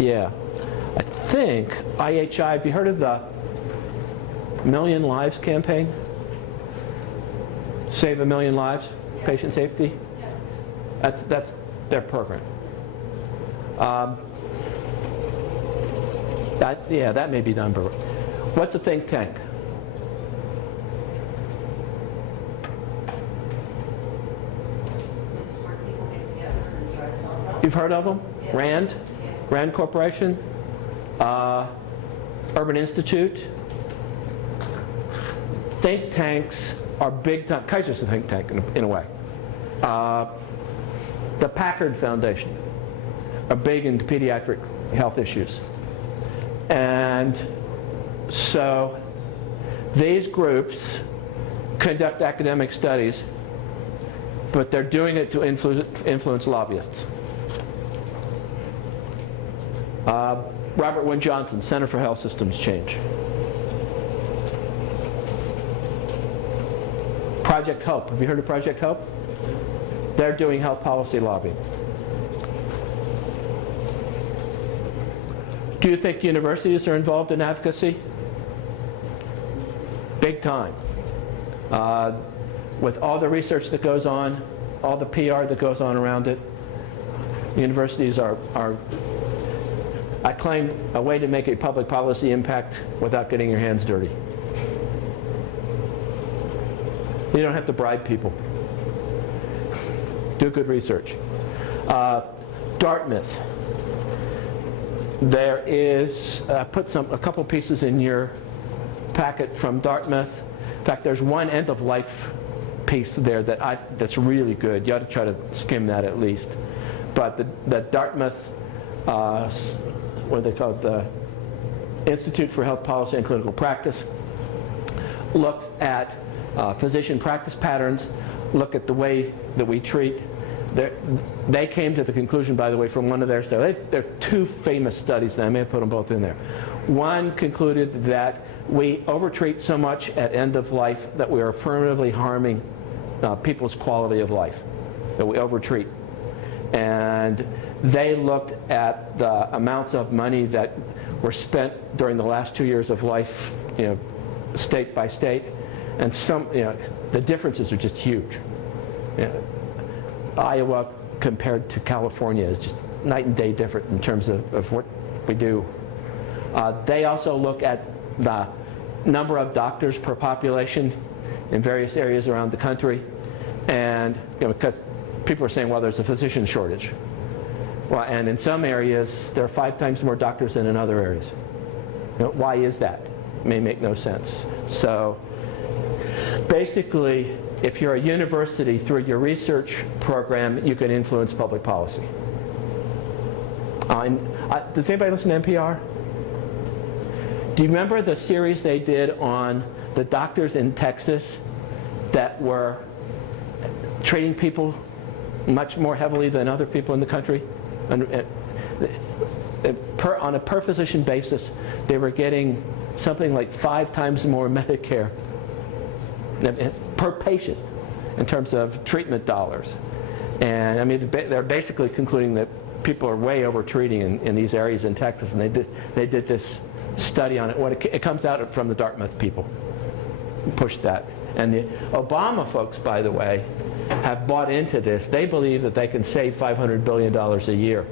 Yeah. I think IHI, have you heard of the Million Lives campaign? Save a Million Lives, patient safety? That's their program. That may be done, but what's a think tank? You've heard of them? RAND? RAND Corporation? Urban Institute? Think tanks are big time. Kaiser's a think tank in a way. The Packard Foundation are big into pediatric health issues. And so these groups conduct academic studies, but they're doing it to influence lobbyists. Robert Wood Johnson, Center for Health Systems Change. Project Hope. Have you heard of Project Hope? They're doing health policy lobbying. Do you think universities are involved in advocacy? Big time. With all the research that goes on, all the PR that goes on around it, universities are I claim, a way to make a public policy impact without getting your hands dirty. You don't have to bribe people. Do good research. Dartmouth. There is, put a couple pieces in your packet from Dartmouth. In fact, there's one end-of-life piece there that's really good. You ought to try to skim that at least. But the Dartmouth, what are they called? The Institute for Health Policy and Clinical Practice looks at physician practice patterns, look at the way that we treat. They came to the conclusion, by the way, from one of their studies. There are two famous studies, and I may have put them both in there. One concluded that we overtreat so much at end of life that we are affirmatively harming people's quality of life, that we overtreat. And they looked at the amounts of money that were spent during the last 2 years of life, state by state, and the differences are just huge. Iowa compared to California is just night and day different in terms of what we do. They also look at the number of doctors per population in various areas around the country, and because people are saying, well, there's a physician shortage. Well, and in some areas, there are 5 times more doctors than in other areas. Why is that? It may make no sense. So basically, if you're a university, through your research program, you can influence public policy. Does anybody listen to NPR? Do you remember the series they did on the doctors in Texas that were treating people much more heavily than other people in the country? On a per physician basis, they were getting something like 5 times more Medicare per patient in terms of treatment dollars. And I mean, they're basically concluding that people are way over treating in these areas in Texas, and they did this study on it. It comes out from the Dartmouth people, pushed that. And the Obama folks, by the way, have bought into this. They believe that they can save $500 billion a year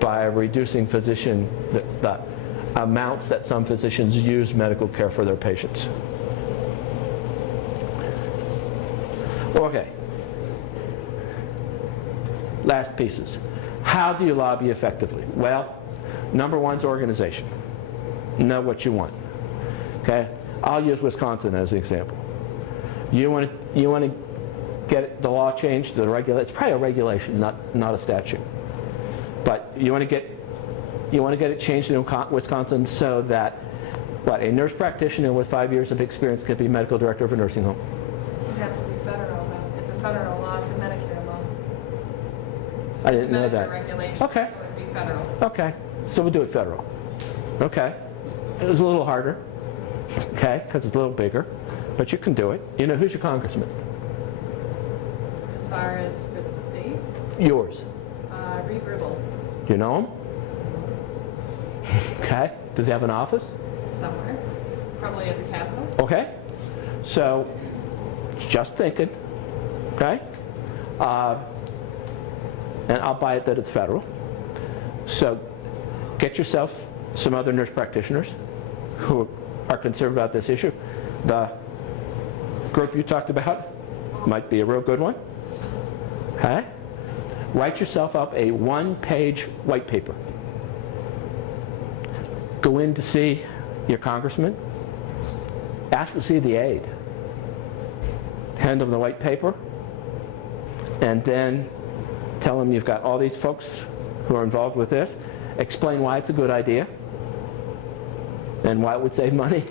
by reducing the amounts that some physicians use medical care for their patients. Okay. Last pieces. How do you lobby effectively? Well, number one is organization. Know what you want. Okay? I'll use Wisconsin as an example. You want to get the law changed, it's probably a regulation, not a statute. But you want to get it changed in Wisconsin so that a nurse practitioner with 5 years of experience can be medical director of a nursing home. It'd have to be federal, though. It's a federal law, it's a Medicare law. I didn't know that. Regulation, okay. So it'd be federal. Okay. So we'll do it federal. Okay. It was a little harder. Okay, because it's a little bigger. But you can do it. Who's your congressman? As far as for the state? Yours. Reeve Ribble. Do you know him? Okay? Does he have an office? Somewhere, probably at the Capitol. Okay? So, just thinking, okay? And I'll buy it that it's federal. So, get yourself some other nurse practitioners who are concerned about this issue. The group you talked about might be a real good one. Okay? Write yourself up a one-page white paper. Go in to see your congressman. Ask to see the aide. Hand them the white paper. And then tell them you've got all these folks who are involved with this. Explain why it's a good idea and why it would save money.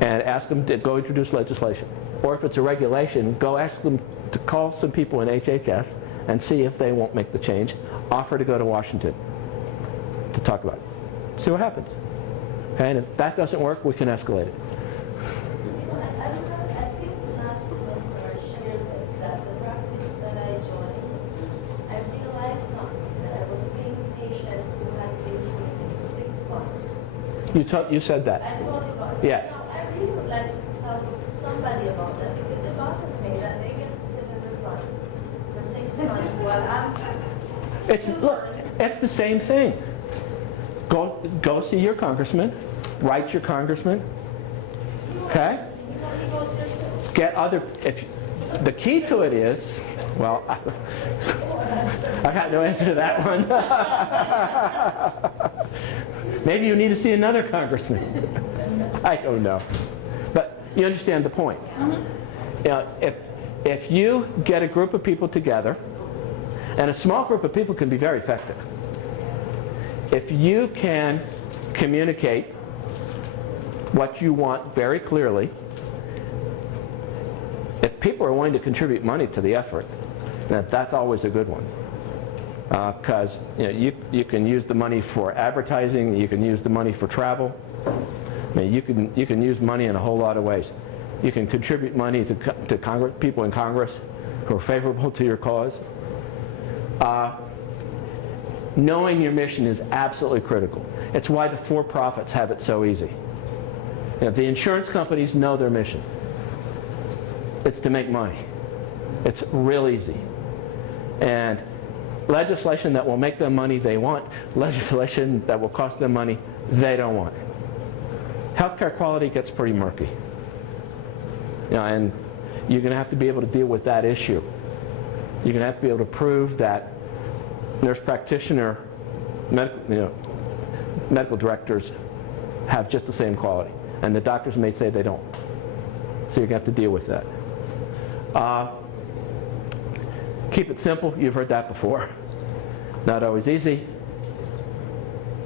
And ask them to go introduce legislation. Or if it's a regulation, go ask them to call some people in HHS and see if they won't make the change. Offer to go to Washington to talk about it. See what happens. Okay? And if that doesn't work, we can escalate it. I think last semester I shared this, that the practice that I joined, I realized something, that I was seeing patients who had been sick in 6 months. You said that. I told you about it. Yes. Now, I really would like to tell somebody about that because it bothers me that they get to sit in this line for 6 months while I'm Look, it's the same thing. Go see your congressman. Write your congressman. Okay? Get other. The key to it is, well, I got no answer to that one. Maybe you need to see another congressman. I don't know. But you understand the point. You know, if you get a group of people together, and a small group of people can be very effective. If you can communicate what you want very clearly, if people are willing to contribute money to the effort, then that's always a good one. Because you can use the money for advertising, you can use the money for travel. I mean, you can use money in a whole lot of ways. You can contribute money to Congress, people in Congress who are favorable to your cause. Knowing your mission is absolutely critical. It's why the for-profits have it so easy. The insurance companies know their mission. It's to make money. It's real easy. And legislation that will make them money they want, legislation that will cost them money they don't want. Healthcare quality gets pretty murky. And you're going to have to be able to deal with that issue. You're going to have to be able to prove that nurse practitioner, medical directors have just the same quality. And the doctors may say they don't. So you're going to have to deal with that. Keep it simple. You've heard that before. Not always easy.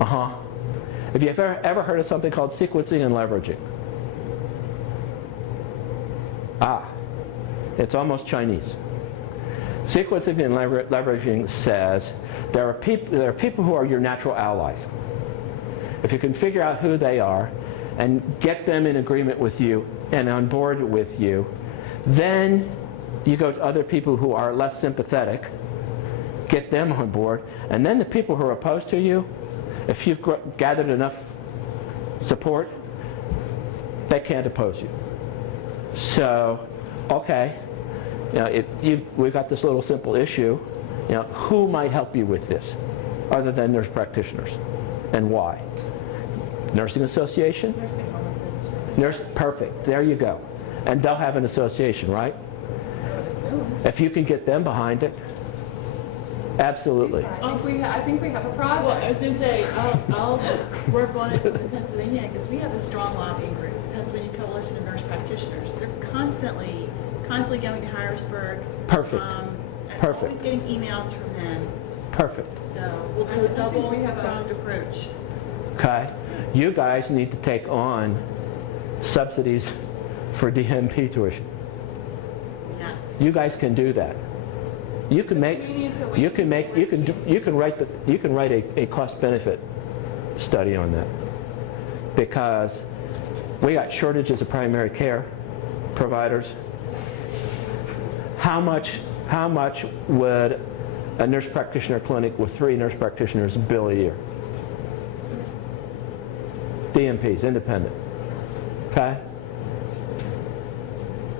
Have you ever heard of something called sequencing and leveraging? It's almost Chinese. Sequencing and leveraging says there are people who are your natural allies. If you can figure out who they are and get them in agreement with you and on board with you, then you go to other people who are less sympathetic, get them on board, and then the people who are opposed to you, if you've gathered enough support, they can't oppose you. So, okay, we've got this little simple issue. Who might help you with this, other than nurse practitioners, and why? Nursing association? Nursing home administration. Nurse, perfect. There you go. And they'll have an association, right? I would assume. If you can get them behind it, absolutely. I think we have a project. Well, I was going to say, I'll work on it in Pennsylvania because we have a strong lobbying group, Pennsylvania Coalition of Nurse Practitioners. They're constantly going to Harrisburg. Perfect. I'm Perfect. always getting emails from them. Perfect. So we'll do a double-pronged approach. Okay. You guys need to take on subsidies for DMP tuition. Yes. You guys can do that. You can write a cost benefit study on that, because we got shortages of primary care providers. How much would a nurse practitioner clinic with 3 nurse practitioners bill a year. DMPs, independent. Okay?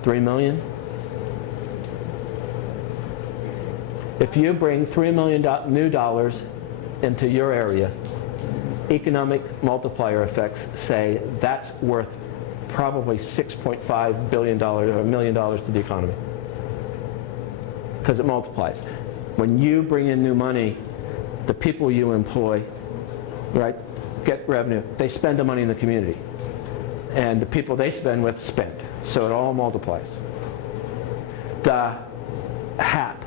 3 million? If you bring $3 million new dollars into your area, economic multiplier effects say that's worth probably $6.5 billion or $1 million to the economy. Because it multiplies. When you bring in new money, the people you employ, right, get revenue. They spend the money in the community. And the people they spend with spend. So it all multiplies. The HAP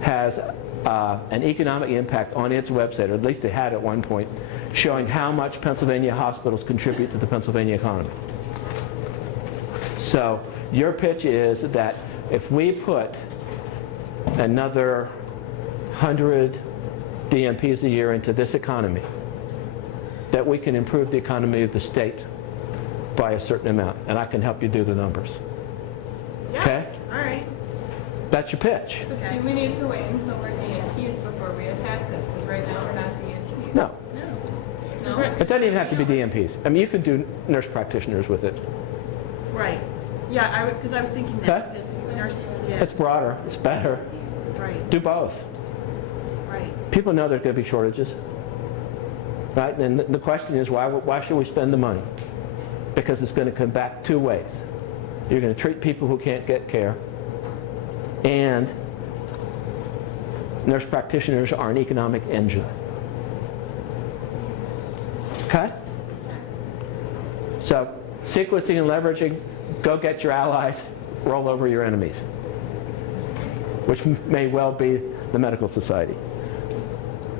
has an economic impact on its website, or at least they had at one point, showing how much Pennsylvania hospitals contribute to the Pennsylvania economy. So your pitch is that if we put another 100 DMPs a year into this economy, that we can improve the economy of the state by a certain amount, and I can help you do the numbers. Yes. Okay? All right. That's your pitch. Okay. Do we need to wait until we're DNPs before we attack this? Because right now we're not DNPs. No, No. it doesn't even have to be DMPs. I mean, you could do nurse practitioners with it. Right. Yeah, because I was thinking that. Okay. Because nurse, yeah. It's broader, it's better. Right. Do both. Right. People know there's going to be shortages. Right? And the question is, why should we spend the money? Because it's going to come back 2 ways. You're going to treat people who can't get care, and nurse practitioners are an economic engine. Okay? So, sequencing and leveraging, go get your allies, roll over your enemies, which may well be the medical society.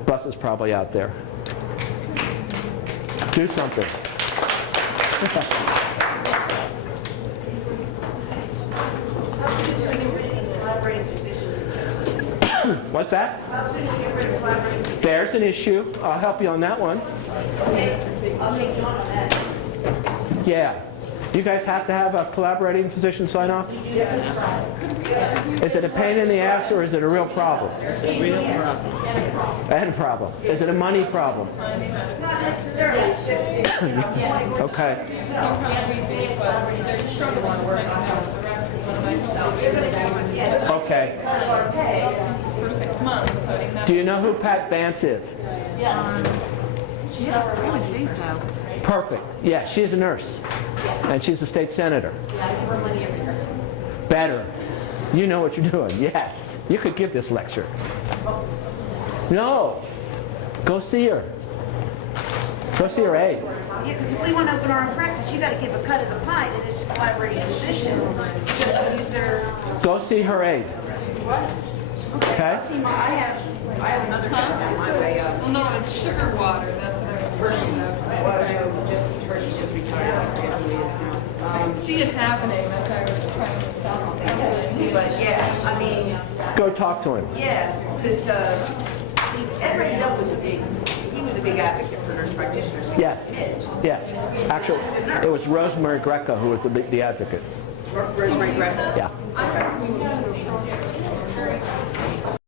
Bus is probably out there. Do something. What's that? How soon do you get rid of collaborating? There's an issue. I'll help you on that one. Okay, I'll take you on that. Yeah. You guys have to have a collaborating physician sign off? Is it a pain in the ass or is it a real problem? It's a real problem. And a problem. Is it a money problem? Not necessarily, it's just, Okay. They're struggling to work on Okay. for 6 months, putting that. Do you know who Pat Vance is? Yeah, I would say so. Perfect. Yeah, she's a nurse. And she's a state senator. Better. You know what you're doing. Yes. You could give this lecture. No. Go see her. Go see her aide. Yeah, because if we want to open our own practice, you got to give a cut of the pie to this collaborating physician, just to use their, Go see her aide. Okay? see, I have another guy down my way up. Well, no, it's sugar water, that's what I was worried Well, about. no, just, Hershey just retired, I forget who he is now. I can see it happening, that's why I was trying to stop. But yeah, I mean, Go talk to him. yeah, because, see, Ed Randell was a big advocate for nurse practitioners. He Yes. was Ed. Yes. Actually, it was Rosemary Greco who was the advocate. Rosemary Greco. Yeah. I think we need to